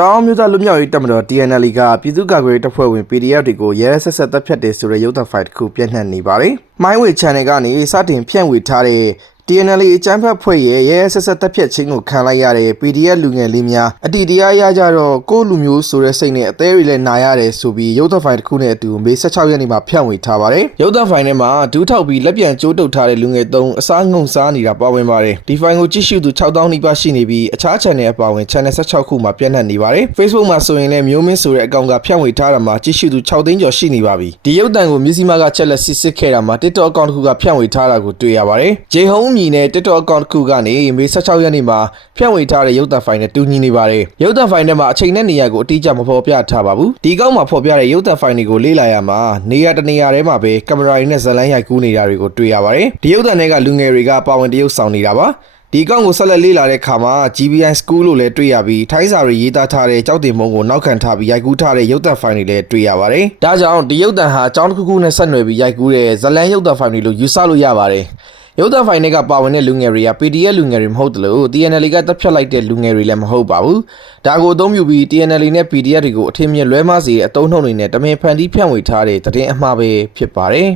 တောင်မျိုးသားလူမျိုးရေးတပ်မတော် TNL ကပြည်သူ့ကာကွယ်ရေးတပ်ဖွဲ့ဝင် PDF တွေကိုရဲရဲဆက်ဆက်တပ်ဖြတ်တယ်ဆိုတဲ့ရုပ်သံဖိုင်တစ်ခုပြန့်နှံ့နေပါတယ်။ MyWay Channel ကနေစတင်ဖြန့်ဝေထားတဲ့ TNL အကြမ်းဖက်ဖွဲ့ရဲ့ရဲရဲဆက်ဆက်တပ်ဖြတ်ခြင်းကိုခံလိုက်ရတဲ့ PDF လူငယ်လေးများအတီတရားရကြတော့ကိုယ့်လူမျိုးဆိုတဲ့စိတ်နဲ့အသေးတွေလည်းနာရတယ်ဆိုပြီးရုပ်သံဖိုင်တစ်ခုနဲ့အတူမေ16ရက်နေ့မှာဖြန့်ဝေထားပါတယ်။ရုပ်သံဖိုင်ထဲမှာဒူးထောက်ပြီးလက်ပြန်ကျိုးတုပ်ထားတဲ့လူငယ်သုံးအစားငုံစားနေတာပါဝင်ပါတယ်။ဒီဖိုင်ကိုကြည့်ရှုသူ6000နီးပါးရှိနေပြီးအခြား channel အပါဝင် channel 16ခုမှာပြန့်နှံ့နေပါတယ်။ Facebook မှာဆိုရင်လည်းမျိုးမင်းဆိုတဲ့အကောင့်ကဖြန့်ဝေထားတာမှာကြည့်ရှုသူ6သိန်းကျော်ရှိနေပါပြီ။ဒီရုပ်သံကိုမြစည်းမကချက်လက်စစ်စစ်ခဲ့တာမှာ TikTok အကောင့်တစ်ခုကဖြန့်ဝေထားတာကိုတွေ့ရပါတယ်။ J Home မြည်နဲ့ TikTok အကောင့်တစ်ခုကနေမေ16ရက်နေ့မှာဖြန့်ဝေထားတဲ့ရုပ်သံဖိုင်နဲ့တူညီနေပါတယ်။ရုပ်သံဖိုင်ထဲမှာအချိန်နဲ့နေရာကိုအတိအကျမဖော်ပြထားပါဘူး။ဒီအကောင့်မှာဖော်ပြတဲ့ရုပ်သံဖိုင်တွေကိုလေ့လာရမှာနေရာတစ်နေရာထဲမှာပဲကင်မရာတွေနဲ့ဇာတ်လမ်းရိုက်ကူးနေတာတွေကိုတွေ့ရပါတယ်။ဒီရုပ်သံတွေကလူငယ်တွေကပါဝင်တရုပ်ဆောင်နေတာပါ။ဒီအကောင့်ကိုဆက်လက်လေ့လာတဲ့အခါမှာ GBI School လို့လည်းတွေ့ရပြီးထိုင်းစာတွေရေးသားထားတဲ့ကြောက်တင်မုံကိုနောက်ခံထားပြီးရိုက်ကူးထားတဲ့ရုပ်သံဖိုင်တွေလည်းတွေ့ရပါတယ်။ဒါကြောင့်ဒီရုပ်သံဟာအကြောင်းတစ်ခုခုနဲ့ဆက်နွယ်ပြီးရိုက်ကူးတဲ့ဇာတ်လမ်းရုပ်သံဖိုင်တွေလို့ယူဆလို့ရပါတယ်။ ရုပ်သံဖိုင်တွေကပါဝင်တဲ့လူငယ်တွေက PDF လူငယ်တွေမဟုတ်တလို့ TNL ကတပ်ဖြတ်လိုက်တဲ့လူငယ်တွေလည်းမဟုတ်ပါဘူး။ဒါကိုအသုံးပြုပြီး TNL နဲ့ PDF တွေကိုအထင်မြင်လွဲမှားစေတဲ့အသုံးနှုန်းတွေနဲ့တမင်ဖန်တီးဖြန့်ဝေထားတဲ့သတင်းအမှားပဲဖြစ်ပါတယ်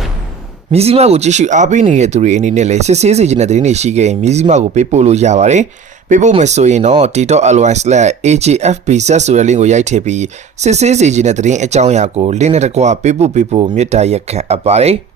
။မြစည်းမကိုကြည့်ရှုအားပေးနေတဲ့သူတွေအနေနဲ့လည်းစစ်ဆေးစေချင်တဲ့သတင်းတွေရှိခဲ့ရင်မြစည်းမကိုပေးပို့လို့ရပါတယ်။ပေးပို့မယ်ဆိုရင်တော့ t.ly/ajfbz ဆိုတဲ့ link ကိုရိုက်ထည့်ပြီးစစ်ဆေးစေချင်တဲ့သတင်းအကြောင်းအရာကို link နဲ့တကွပေးပို့ပေးဖို့မေတ္တာရက်ခံအပ်ပါတယ်။